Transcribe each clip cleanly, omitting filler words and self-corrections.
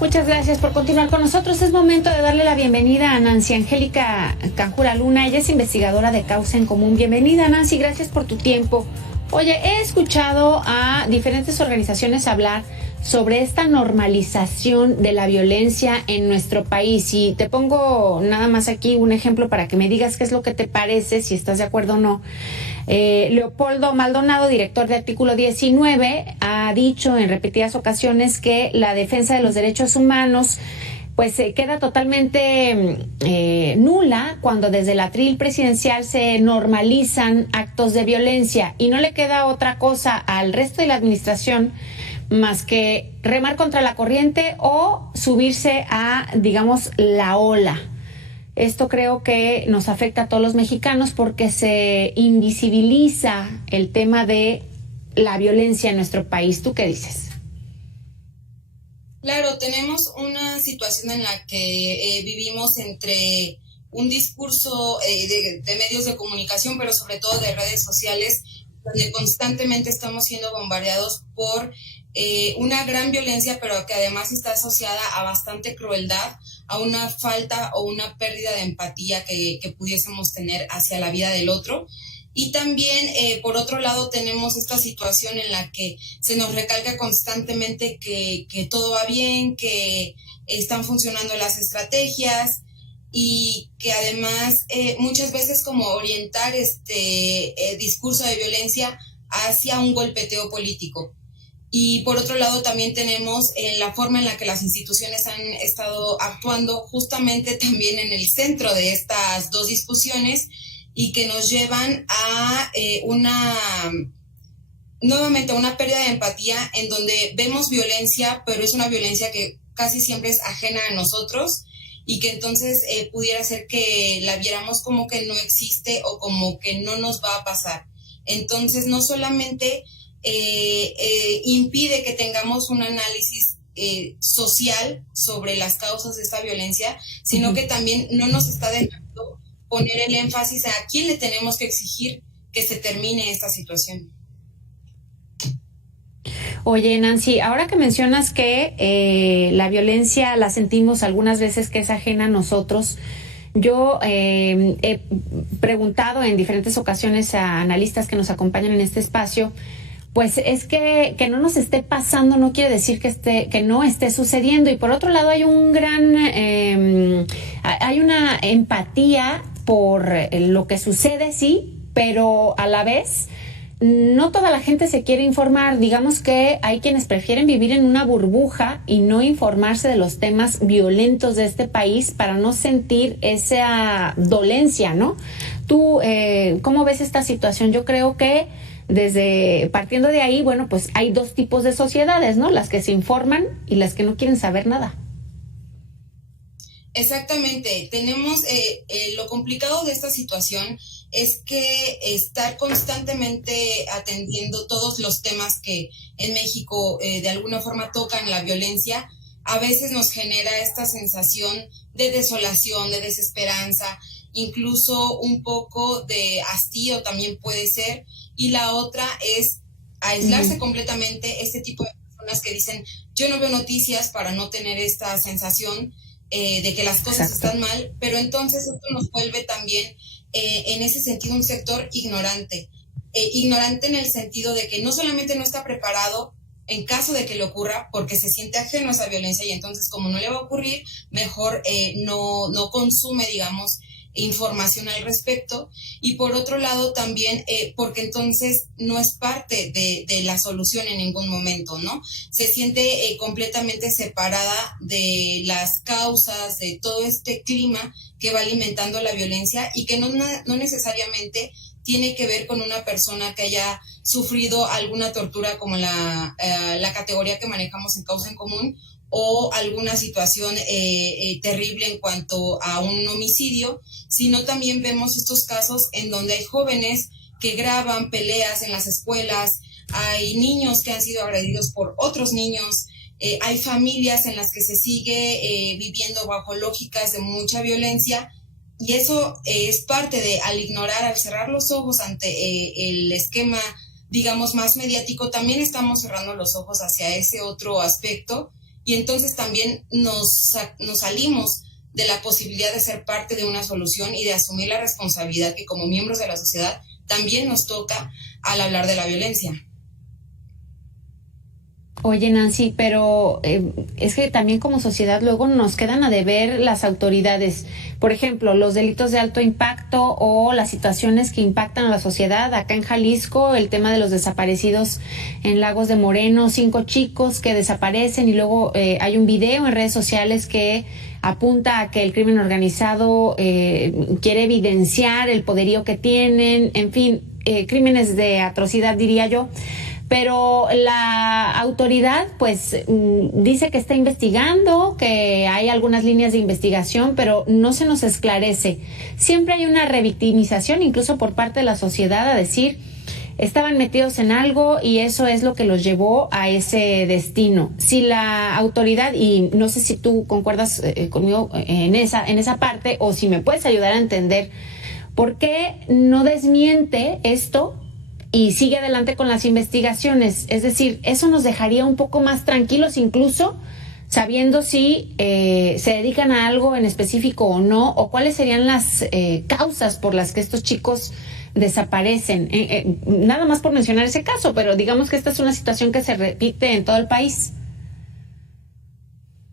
Muchas gracias por continuar con nosotros. Es momento de darle la bienvenida a Nancy Angélica Canjura Luna. Ella es investigadora de Causa en Común. Bienvenida, Nancy, gracias por tu tiempo. Oye, he escuchado a diferentes organizaciones hablar sobre esta normalización de la violencia en nuestro país, y te pongo nada más aquí un ejemplo para que me digas qué es lo que te parece, si estás de acuerdo o no. Leopoldo Maldonado, director de Artículo 19, ha dicho en repetidas ocasiones que la defensa de los derechos humanos pues queda totalmente nula cuando desde el atril presidencial se normalizan actos de violencia, y no le queda otra cosa al resto de la administración más que remar contra la corriente o subirse a, digamos, la ola. Esto creo que nos afecta a todos los mexicanos porque se invisibiliza el tema de la violencia en nuestro país. ¿Tú qué dices? Claro, tenemos una situación en la que vivimos entre un discurso de medios de comunicación, pero sobre todo de redes sociales, donde constantemente estamos siendo bombardeados por una gran violencia, pero que además está asociada a bastante crueldad, a una falta o una pérdida de empatía que pudiésemos tener hacia la vida del otro. Y también, por otro lado, tenemos esta situación en la que se nos recalca constantemente que todo va bien, que están funcionando las estrategias, y que además muchas veces como orientar este discurso de violencia hacia un golpeteo político. Y por otro lado también tenemos la forma en la que las instituciones han estado actuando justamente también en el centro de estas dos discusiones, y que nos llevan a nuevamente una pérdida de empatía, en donde vemos violencia, pero es una violencia que casi siempre es ajena a nosotros, y que entonces pudiera ser que la viéramos como que no existe o como que no nos va a pasar. Entonces no solamente impide que tengamos un análisis social sobre las causas de esta violencia, sino que también no nos está dejando poner el énfasis a quién le tenemos que exigir que se termine esta situación. Oye, Nancy, ahora que mencionas que la violencia la sentimos algunas veces que es ajena a nosotros, yo he preguntado en diferentes ocasiones a analistas que nos acompañan en este espacio, pues es que no nos esté pasando no quiere decir que no esté sucediendo. Y por otro lado hay un gran hay una empatía por lo que sucede, sí, pero a la vez no toda la gente se quiere informar. Digamos que hay quienes prefieren vivir en una burbuja y no informarse de los temas violentos de este país para no sentir esa dolencia, ¿no? ¿Tú cómo ves esta situación? Yo creo que partiendo de ahí, bueno, pues hay dos tipos de sociedades, ¿no? Las que se informan y las que no quieren saber nada. Exactamente. Tenemos lo complicado de esta situación es que estar constantemente atendiendo todos los temas que en México de alguna forma tocan la violencia, a veces nos genera esta sensación de desolación, de desesperanza, incluso un poco de hastío también puede ser. Y la otra es aislarse completamente, este tipo de personas que dicen, yo no veo noticias para no tener esta sensación de que las cosas están mal, pero entonces esto nos vuelve también en ese sentido un sector ignorante. Ignorante en el sentido de que no solamente no está preparado en caso de que le ocurra, porque se siente ajeno a esa violencia, y entonces como no le va a ocurrir, mejor no consume, digamos, información al respecto. Y por otro lado también porque entonces no es parte de la solución en ningún momento, ¿no? Se siente completamente separada de las causas, de todo este clima que va alimentando la violencia, y que no necesariamente tiene que ver con una persona que haya sufrido alguna tortura como la categoría que manejamos en Causa en Común, o alguna situación terrible en cuanto a un homicidio, sino también vemos estos casos en donde hay jóvenes que graban peleas en las escuelas, hay niños que han sido agredidos por otros niños, hay familias en las que se sigue viviendo bajo lógicas de mucha violencia, y eso es parte de, al ignorar, al cerrar los ojos ante el esquema, digamos, más mediático, también estamos cerrando los ojos hacia ese otro aspecto, y entonces también nos salimos de la posibilidad de ser parte de una solución y de asumir la responsabilidad que como miembros de la sociedad también nos toca al hablar de la violencia. Oye, Nancy, pero es que también como sociedad luego nos quedan a deber las autoridades. Por ejemplo, los delitos de alto impacto o las situaciones que impactan a la sociedad. Acá en Jalisco, el tema de los desaparecidos en Lagos de Moreno, 5 chicos que desaparecen y luego hay un video en redes sociales que apunta a que el crimen organizado quiere evidenciar el poderío que tienen, en fin, crímenes de atrocidad, diría yo. Pero la autoridad pues dice que está investigando, que hay algunas líneas de investigación, pero no se nos esclarece. Siempre hay una revictimización, incluso por parte de la sociedad, a decir, estaban metidos en algo y eso es lo que los llevó a ese destino. Si la autoridad, y no sé si tú concuerdas conmigo en esa parte, o si me puedes ayudar a entender, ¿por qué no desmiente esto y sigue adelante con las investigaciones? Es decir, eso nos dejaría un poco más tranquilos, incluso sabiendo si se dedican a algo en específico o no, o cuáles serían las causas por las que estos chicos desaparecen. Nada más por mencionar ese caso, pero digamos que esta es una situación que se repite en todo el país.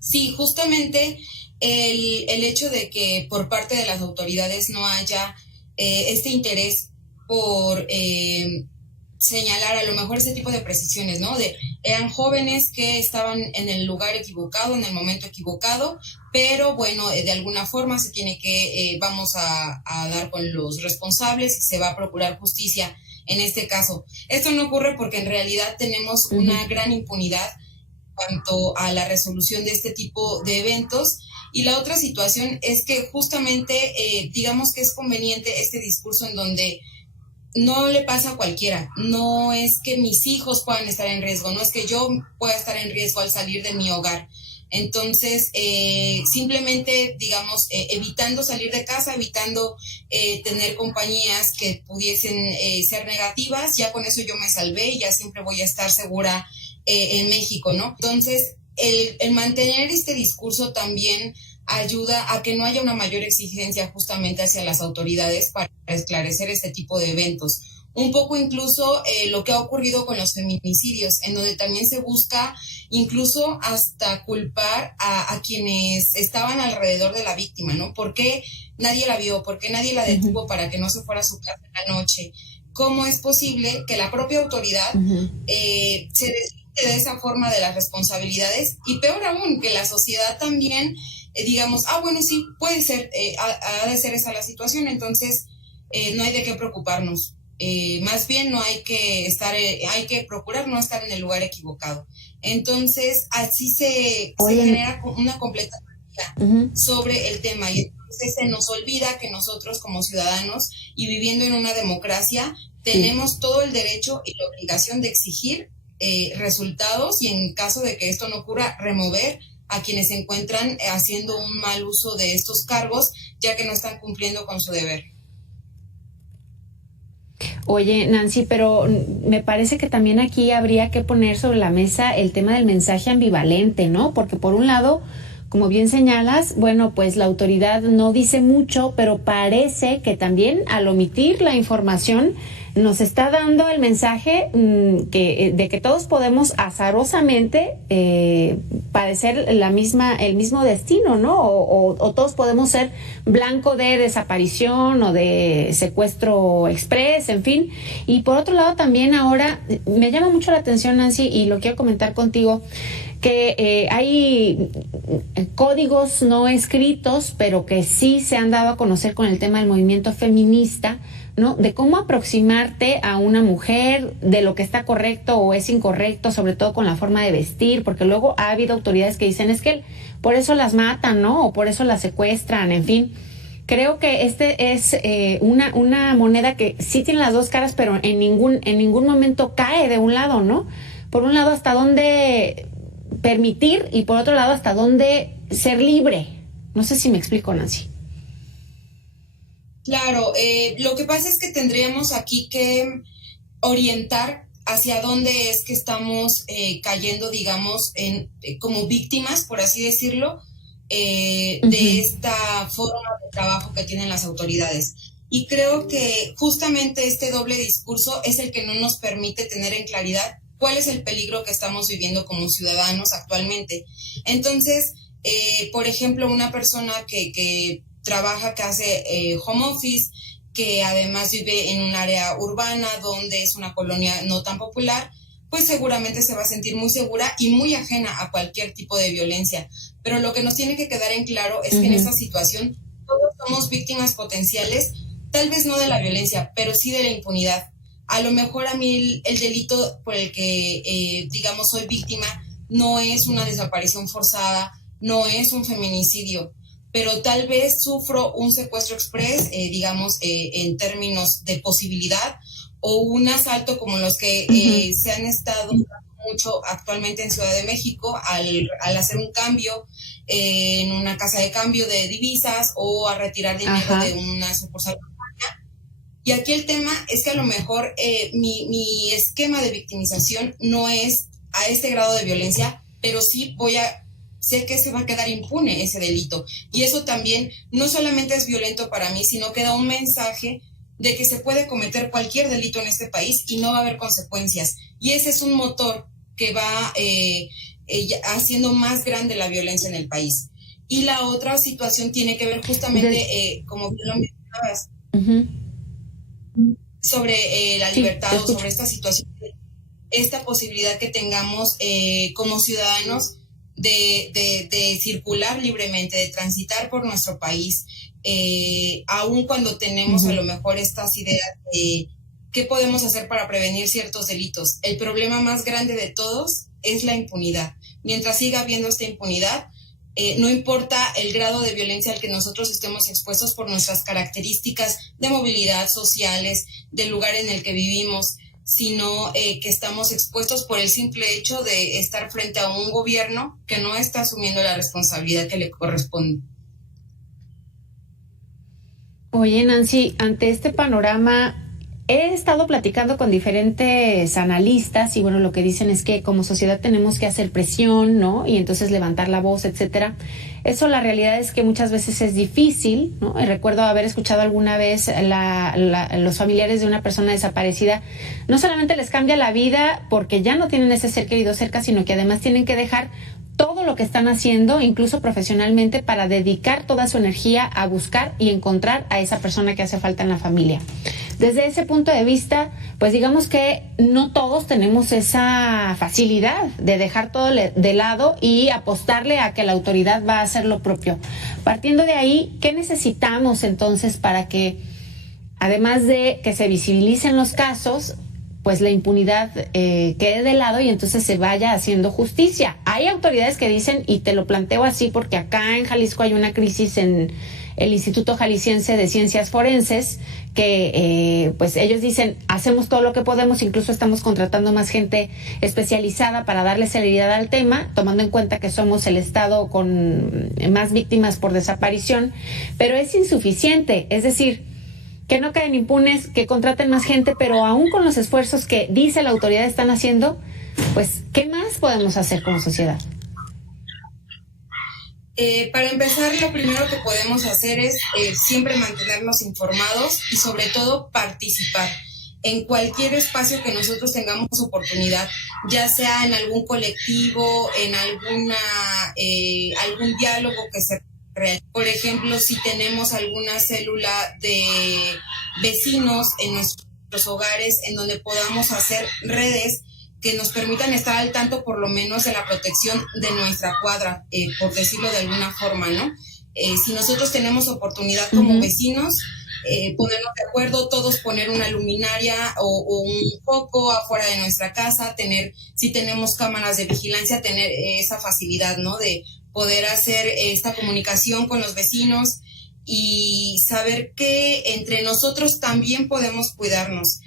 Sí, justamente el hecho de que por parte de las autoridades no haya este interés por señalar a lo mejor ese tipo de precisiones, ¿no? Eran jóvenes que estaban en el lugar equivocado, en el momento equivocado, pero bueno, de alguna forma se tiene que, vamos a dar con los responsables y se va a procurar justicia en este caso. Esto no ocurre porque en realidad tenemos una gran impunidad cuanto a la resolución de este tipo de eventos. Y la otra situación es que justamente digamos que es conveniente este discurso en donde no le pasa a cualquiera, no es que mis hijos puedan estar en riesgo, no es que yo pueda estar en riesgo al salir de mi hogar. Entonces, simplemente, digamos, evitando salir de casa, evitando tener compañías que pudiesen ser negativas, ya con eso yo me salvé y ya siempre voy a estar segura en México, ¿no? Entonces, el mantener este discurso también ayuda a que no haya una mayor exigencia justamente hacia las autoridades para esclarecer este tipo de eventos. Un poco incluso lo que ha ocurrido con los feminicidios, en donde también se busca incluso hasta culpar a quienes estaban alrededor de la víctima, ¿no? ¿Por qué nadie la vio? ¿Por qué nadie la detuvo para que no se fuera a su casa en la noche? ¿Cómo es posible que la propia autoridad se deslinde de esa forma de las responsabilidades? Y peor aún, que la sociedad también digamos, bueno, sí, puede ser, ha de ser esa la situación, entonces no hay de qué preocuparnos. Más bien no hay que estar, hay que procurar no estar en el lugar equivocado. Entonces, así se genera una completa apatía sobre el tema y entonces se nos olvida que nosotros como ciudadanos y viviendo en una democracia tenemos todo el derecho y la obligación de exigir resultados y en caso de que esto no ocurra, remover a quienes se encuentran haciendo un mal uso de estos cargos, ya que no están cumpliendo con su deber. Oye, Nancy, pero me parece que también aquí habría que poner sobre la mesa el tema del mensaje ambivalente, ¿no? Porque por un lado, como bien señalas, bueno, pues la autoridad no dice mucho, pero parece que también al omitir la información nos está dando el mensaje de que todos podemos azarosamente padecer el mismo destino, ¿no? O todos podemos ser blanco de desaparición o de secuestro express, en fin. Y por otro lado también ahora me llama mucho la atención, Nancy, y lo quiero comentar contigo, que hay códigos no escritos, pero que sí se han dado a conocer con el tema del movimiento feminista, ¿no? De cómo aproximarte a una mujer, de lo que está correcto o es incorrecto, sobre todo con la forma de vestir, porque luego ha habido autoridades que dicen es que por eso las matan, ¿no? O por eso las secuestran, en fin. Creo que este es una moneda que sí tiene las dos caras, pero en ningún momento cae de un lado, ¿no? Por un lado, hasta dónde permitir y por otro lado, hasta dónde ser libre. No sé si me explico, Nancy. Claro, lo que pasa es que tendríamos aquí que orientar hacia dónde es que estamos cayendo, digamos, como víctimas, por así decirlo, de esta forma de trabajo que tienen las autoridades. Y creo que justamente este doble discurso es el que no nos permite tener en claridad cuál es el peligro que estamos viviendo como ciudadanos actualmente. Entonces, por ejemplo, una persona que trabaja, que hace home office, que además vive en un área urbana donde es una colonia no tan popular, pues seguramente se va a sentir muy segura y muy ajena a cualquier tipo de violencia. Pero lo que nos tiene que quedar en claro es que en esa situación todos somos víctimas potenciales, tal vez no de la violencia, pero sí de la impunidad. A lo mejor a mí el delito por el que, digamos, soy víctima no es una desaparición forzada, no es un feminicidio, pero tal vez sufro un secuestro express, digamos, en términos de posibilidad, o un asalto como los que se han estado mucho actualmente en Ciudad de México al hacer un cambio en una casa de cambio de divisas o a retirar dinero de una sucursal. Y aquí el tema es que a lo mejor mi esquema de victimización no es a este grado de violencia, pero sí sé que se va a quedar impune ese delito. Y eso también no solamente es violento para mí, sino que da un mensaje de que se puede cometer cualquier delito en este país y no va a haber consecuencias. Y ese es un motor que va haciendo más grande la violencia en el país. Y la otra situación tiene que ver justamente, como bien lo mencionabas, sobre la libertad o sobre esta situación, esta posibilidad que tengamos como ciudadanos de circular libremente, de transitar por nuestro país, aun cuando tenemos a lo mejor estas ideas de qué podemos hacer para prevenir ciertos delitos. El problema más grande de todos es la impunidad. Mientras siga habiendo esta impunidad, no importa el grado de violencia al que nosotros estemos expuestos por nuestras características de movilidad, sociales, del lugar en el que vivimos, sino que estamos expuestos por el simple hecho de estar frente a un gobierno que no está asumiendo la responsabilidad que le corresponde. Oye, Nancy, ante este panorama, he estado platicando con diferentes analistas y bueno, lo que dicen es que como sociedad tenemos que hacer presión, ¿no? Y entonces levantar la voz, etcétera. Eso la realidad es que muchas veces es difícil, ¿no? Y recuerdo haber escuchado alguna vez los familiares de una persona desaparecida, no solamente les cambia la vida porque ya no tienen ese ser querido cerca, sino que además tienen que dejar todo lo que están haciendo, incluso profesionalmente, para dedicar toda su energía a buscar y encontrar a esa persona que hace falta en la familia. Desde ese punto de vista, pues digamos que no todos tenemos esa facilidad de dejar todo de lado y apostarle a que la autoridad va a hacer lo propio. Partiendo de ahí, ¿qué necesitamos entonces para que, además de que se visibilicen los casos, pues la impunidad quede de lado y entonces se vaya haciendo justicia? Hay autoridades que dicen, y te lo planteo así porque acá en Jalisco hay una crisis en el Instituto Jalisciense de Ciencias Forenses, que pues ellos dicen, hacemos todo lo que podemos, incluso estamos contratando más gente especializada para darle celeridad al tema, tomando en cuenta que somos el estado con más víctimas por desaparición, pero es insuficiente, es decir, que no caen impunes, que contraten más gente, pero aún con los esfuerzos que dice la autoridad están haciendo, pues, ¿qué más podemos hacer como sociedad? Para empezar, lo primero que podemos hacer es siempre mantenernos informados y sobre todo participar en cualquier espacio que nosotros tengamos oportunidad, ya sea en algún colectivo, en algún diálogo que se realice. Por ejemplo, si tenemos alguna célula de vecinos en nuestros hogares en donde podamos hacer redes que nos permitan estar al tanto por lo menos de la protección de nuestra cuadra, por decirlo de alguna forma, ¿no? Si nosotros tenemos oportunidad como vecinos, ponernos de acuerdo, todos poner una luminaria o un foco afuera de nuestra casa, si tenemos cámaras de vigilancia, tener esa facilidad, ¿no? De poder hacer esta comunicación con los vecinos y saber que entre nosotros también podemos cuidarnos.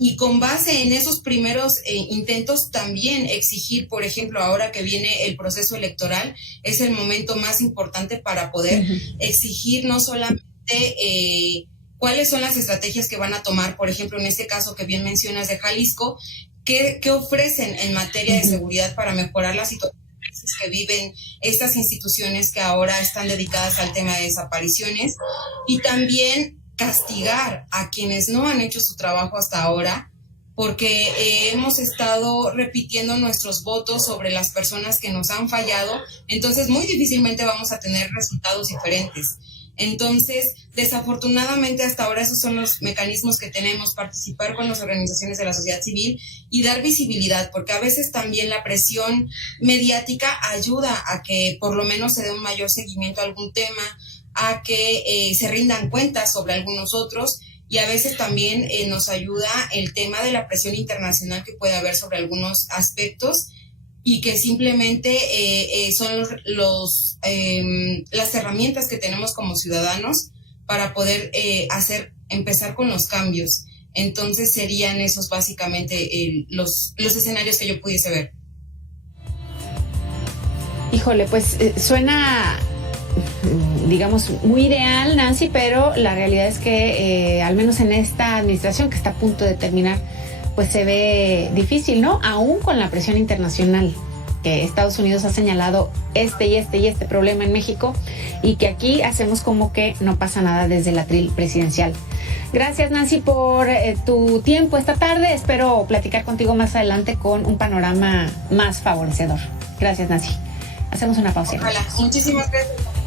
Y con base en esos primeros intentos también exigir, por ejemplo, ahora que viene el proceso electoral, es el momento más importante para poder exigir no solamente cuáles son las estrategias que van a tomar, por ejemplo, en este caso que bien mencionas de Jalisco, qué ofrecen en materia de seguridad para mejorar la situación que viven estas instituciones que ahora están dedicadas al tema de desapariciones, y también castigar a quienes no han hecho su trabajo hasta ahora, porque hemos estado repitiendo nuestros votos sobre las personas que nos han fallado, entonces muy difícilmente vamos a tener resultados diferentes. Entonces, desafortunadamente hasta ahora esos son los mecanismos que tenemos: participar con las organizaciones de la sociedad civil y dar visibilidad, porque a veces también la presión mediática ayuda a que por lo menos se dé un mayor seguimiento a algún tema, a que se rindan cuentas sobre algunos otros, y a veces también nos ayuda el tema de la presión internacional que puede haber sobre algunos aspectos, y que simplemente son las herramientas que tenemos como ciudadanos para poder empezar con los cambios. Entonces serían esos básicamente los escenarios que yo pudiese ver. Híjole, pues suena, digamos, muy ideal, Nancy, pero la realidad es que al menos en esta administración que está a punto de terminar, pues se ve difícil, ¿no? Aún con la presión internacional, que Estados Unidos ha señalado este problema en México, y que aquí hacemos como que no pasa nada desde el atril presidencial. Gracias, Nancy, por tu tiempo esta tarde. Espero platicar contigo más adelante con un panorama más favorecedor. Gracias, Nancy. Hacemos una pausa. Ojalá. Muchísimas gracias.